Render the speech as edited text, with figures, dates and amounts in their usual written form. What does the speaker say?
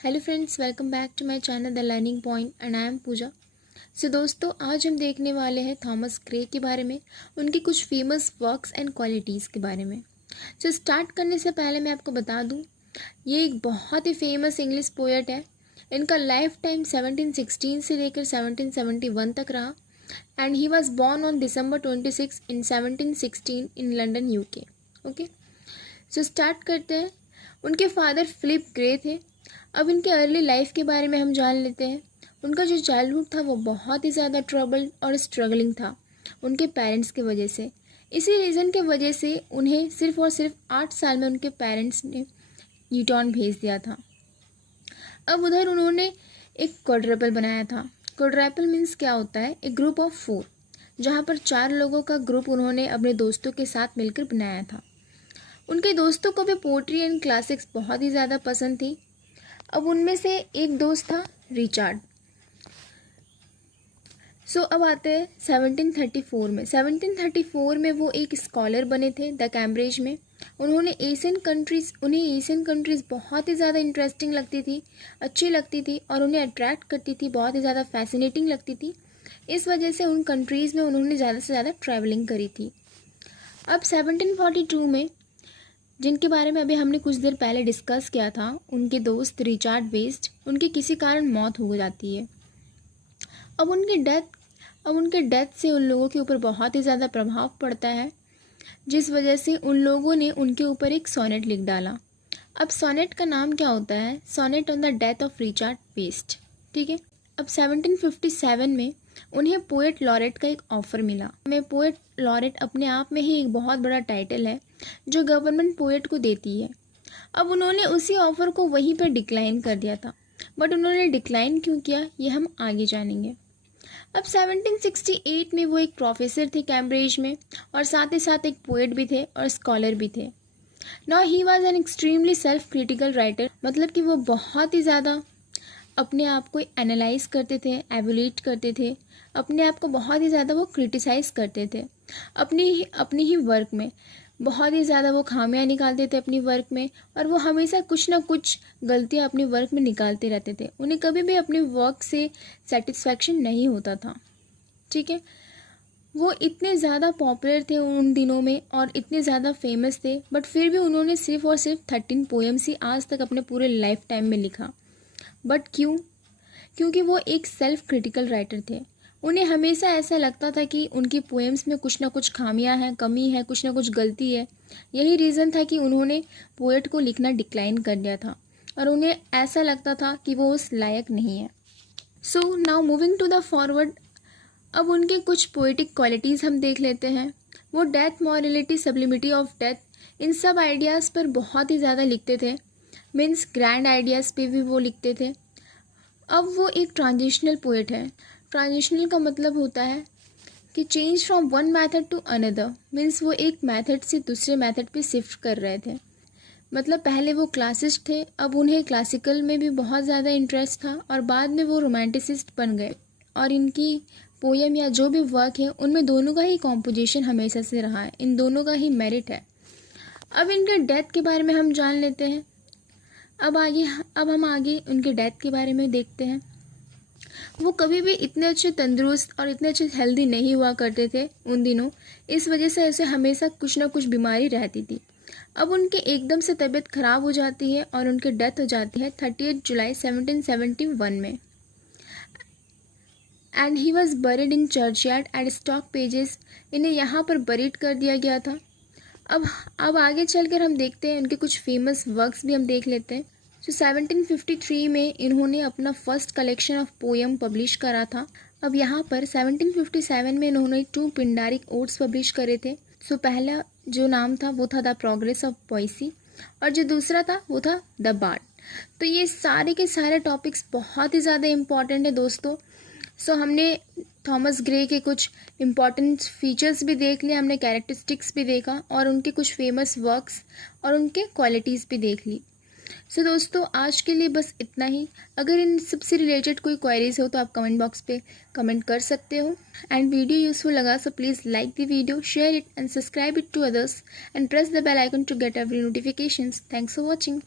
Hello friends, welcome back to my channel the learning point and I am Pooja. So दोस्तों, आज हम देखने वाले हैं थॉमस ग्रे के बारे में, उनकी कुछ फेमस वर्क्स एंड क्वालिटीज़ के बारे में। सो स्टार्ट करने से पहले मैं आपको बता दूं, ये एक बहुत ही फेमस इंग्लिश पोएट है। इनका लाइफ टाइम 1716 से लेकर 1771 तक रहा and he was born on December 26 in 1716 in London UK। Okay, so start करते हैं। उनके फादर फिलिप ग्रे थे। अब इनके अर्ली लाइफ के बारे में हम जान लेते हैं। उनका जो चाइल्डहुड था वो बहुत ही ज़्यादा ट्रबल्ड और स्ट्रगलिंग था उनके पेरेंट्स की वजह से। इसी रीज़न के वजह से उन्हें सिर्फ और सिर्फ 8 साल में उनके पेरेंट्स ने न्यूटन भेज दिया था। अब उधर उन्होंने एक क्वाड्रपल बनाया था। क्वाड्रपल मीन्स क्या होता है? एक ग्रुप ऑफ 4, जहाँ पर 4 लोगों का ग्रुप उन्होंने अपने दोस्तों के साथ मिलकर बनाया था। उनके दोस्तों को भी पोट्री एंड क्लासिक्स बहुत ही ज़्यादा पसंद थी। अब उनमें से एक दोस्त था रिचर्ड। सो अब आते हैं 1734 में। 1734 में वो एक स्कॉलर बने थे द कैम्ब्रिज में। उन्हें एशियन कंट्रीज़ बहुत ही ज़्यादा इंटरेस्टिंग लगती थी, अच्छी लगती थी और उन्हें अट्रैक्ट करती थी, बहुत ही ज़्यादा फैसिनेटिंग लगती थी। इस वजह से उन कंट्रीज़ में उन्होंने ज़्यादा से ज़्यादा ट्रैवलिंग करी थी। अब 1742 में, जिनके बारे में अभी हमने कुछ देर पहले डिस्कस किया था, उनके दोस्त रिचर्ड वेस्ट, उनकी किसी कारण मौत हो जाती है। अब उनके डेथ से उन लोगों के ऊपर बहुत ही ज़्यादा प्रभाव पड़ता है, जिस वजह से उन लोगों ने उनके ऊपर एक सोनेट लिख डाला। अब सोनेट का नाम क्या होता है? Sonnet on the death of Richard West. ठीक है। अब 1757 में उन्हें पोएट लॉरेट का एक ऑफ़र मिला। में पोएट लॉरेट अपने आप में ही एक बहुत बड़ा टाइटल है जो गवर्नमेंट पोएट को देती है। अब उन्होंने उसी ऑफ़र को वहीं पर डिक्लाइन कर दिया था, बट उन्होंने डिक्लाइन क्यों किया ये हम आगे जानेंगे। अब 1768 में वो एक प्रोफेसर थे कैम्ब्रिज में और साथ ही साथ एक पोएट भी थे और स्कॉलर भी थे। Now he was an extremely self critical writer, मतलब कि वो बहुत ही ज़्यादा अपने आप को एनालाइज करते थे, एवोल्यूट करते थे, अपने आप को बहुत ही ज़्यादा वो क्रिटिसाइज़ करते थे। अपनी ही वर्क में बहुत ही ज़्यादा वो खामियां निकालते थे अपनी वर्क में, और वो हमेशा कुछ ना कुछ गलतियां अपनी वर्क में निकालते रहते थे। उन्हें कभी भी अपनी वर्क से सेटिस्फैक्शन नहीं होता था। ठीक है। वो इतने ज़्यादा पॉपुलर थे उन दिनों में और इतने ज़्यादा फेमस थे, बट फिर भी उन्होंने सिर्फ और सिर्फ 13 पोएम्स ही आज तक अपने पूरे लाइफ टाइम में लिखा। बट क्यों? क्योंकि वो एक सेल्फ क्रिटिकल राइटर थे। उन्हें हमेशा ऐसा लगता था कि उनकी पोएम्स में कुछ ना कुछ खामियां हैं, कमी है, कुछ ना कुछ गलती है। यही रीज़न था कि उन्होंने पोएट को लिखना डिक्लाइन कर दिया था और उन्हें ऐसा लगता था कि वो उस लायक नहीं है। So now moving to the forward, अब उनके कुछ पोएटिक क्वालिटीज़ हम देख लेते हैं। वो डेथ, मॉरलिटी, सब्लिमिटी ऑफ डेथ, इन सब आइडियाज़ पर बहुत ही ज़्यादा लिखते थे। मीन्स ग्रैंड आइडियाज़ पे भी वो लिखते थे। अब वो एक ट्रांजिशनल पोएट है। ट्रांजिशनल का मतलब होता है कि change from one method to another, means वो एक मेथड से दूसरे मेथड पे शिफ्ट कर रहे थे। मतलब पहले वो क्लासिस्ट थे, अब उन्हें क्लासिकल में भी बहुत ज़्यादा इंटरेस्ट था और बाद में वो रोमांटिसिस्ट बन गए। और इनकी पोएम या जो भी वर्क है उनमें दोनों का ही कॉम्पोजिशन हमेशा से रहा है, इन दोनों का ही मेरिट है। अब इनके डेथ के बारे में हम जान लेते हैं। अब हम आगे उनके डेथ के बारे में देखते हैं। वो कभी भी इतने अच्छे तंदुरुस्त और इतने अच्छे हेल्दी नहीं हुआ करते थे उन दिनों, इस वजह से उसे हमेशा कुछ ना कुछ बीमारी रहती थी। अब उनके एकदम से तबीयत खराब हो जाती है और उनकी डेथ हो जाती है 30 जुलाई 1771 में। And he was buried in churchyard at Stoke Poges. इन्हें यहाँ पर बरीड कर दिया गया था। अब आगे चलकर हम देखते हैं उनके कुछ फेमस वर्क्स भी हम देख लेते हैं। 1753 में इन्होंने अपना first collection of poem publish करा था। अब यहाँ पर 1757 में इन्होंने 2 पिंडारिक ओड्स पब्लिश करे थे। पहला जो नाम था वो था द प्रोग्रेस ऑफ पोएसी और जो दूसरा था वो था द बार्ड। तो ये सारे के सारे टॉपिक्स बहुत ही ज़्यादा इम्पॉर्टेंट है दोस्तों। हमने थॉमस ग्रे के कुछ इम्पॉर्टेंट फीचर्स भी देख लिए, हमने कैरेक्टरिस्टिक्स भी देखा और उनके कुछ फेमस वर्क्स और उनके क्वालिटीज़ भी देख ली। दोस्तों, आज के लिए बस इतना ही। अगर इन सबसे रिलेटेड कोई क्वेरीज हो तो आप कमेंट बॉक्स पे कमेंट कर सकते हो। एंड वीडियो यूजफुल लगा so please like the video, share it and subscribe it to others and press the bell icon to get every notifications. Thanks for watching.